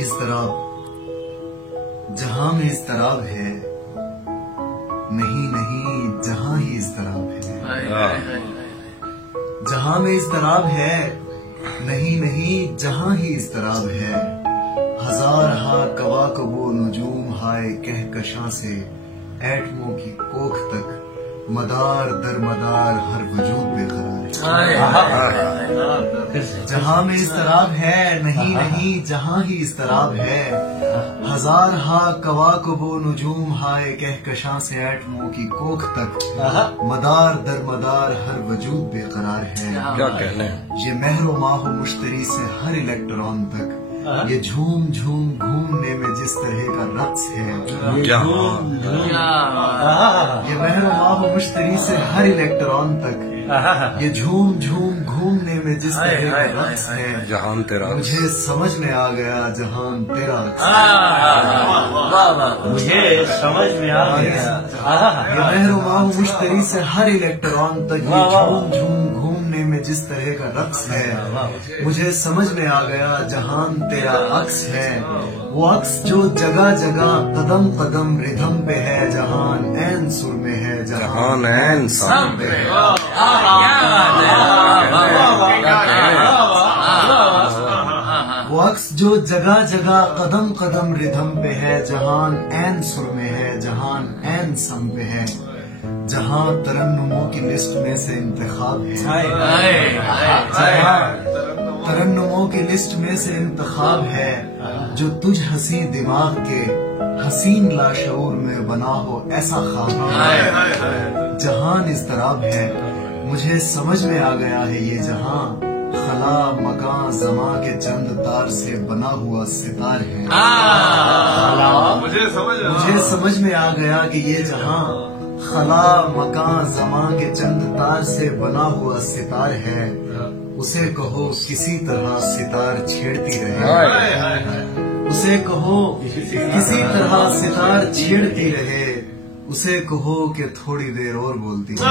اضطراب، جہاں میں اضطراب ہے، نہیں نہیں جہاں ہی اضطراب ہے، جہاں میں اضطراب ہے، نہیں نہیں جہاں ہی اضطراب ہے، ہزار ہا کواکب و نجوم ہائے کہکشاں سے ایٹموں کی کوکھ تک، مدار در مدار ہر وجود بے قرار ہے، جہاں میں اضطراب ہے، نہیں نہیں جہاں ہی اضطراب ہے، ہزار ہا کواکب و نجوم ہائے کہکشاں سے ایٹموں کی کوکھ تک، مدار در مدار ہر وجود بے قرار ہے، کیا کہنے یہ مہر و ماہ و مشتری سے ہر الیکٹران تک، یہ جھوم جھوم گھومنے میں جس طرح کا رقص ہے، یہ مہر و ماہ و مشتری سے ہر الیکٹران تک، یہ جھوم جھوم گھومنے میں جس طرح کا رقص ہے، جہان تیرا مجھے سمجھ میں آ گیا جہان تیرا رقص، مجھے سمجھ میں آ گیا یہ مہر و ماہ و مشتری سے ہر الیکٹران تک، یہ جھوم جھوم گھومنے میں جس طرح کا رقص ہے، مجھے سمجھ میں آ گیا جہان تیرا عکس ہے، وہ عکس جو جگہ جگہ قدم قدم ردھم پہ ہے، جہان عین سر میں ہے، جہان عین سر پہ ہے، وہ عکس جو جگہ جگہ قدم قدم ردھم پہ ہے، جہان عین سر میں ہے، جہان عین سم پہ ہے، جہاں ترنموں کی لسٹ میں سے انتخاب ہے، جہاں ترنموں کی لسٹ میں سے انتخاب ہے، جو تجھ ہنسی دماغ کے حسین لاشعور میں بنا ہو ایسا خواب ہے، جہان اضطراب ہے، مجھے سمجھ میں آ گیا ہے یہ جہاں خلا مکان زماں کے چند تار سے بنا ہوا ستار ہے، مجھے سمجھ میں آ گیا کہ یہ جہاں خلا مکان زماں کے چند تار سے بنا ہوا ستار ہے، اسے کہو کسی طرح ستار چھیڑتی رہے، اسے کہو کسی طرح ستار چھیڑتی رہے، اسے کہو کہ تھوڑی دیر اور بولتی رہے۔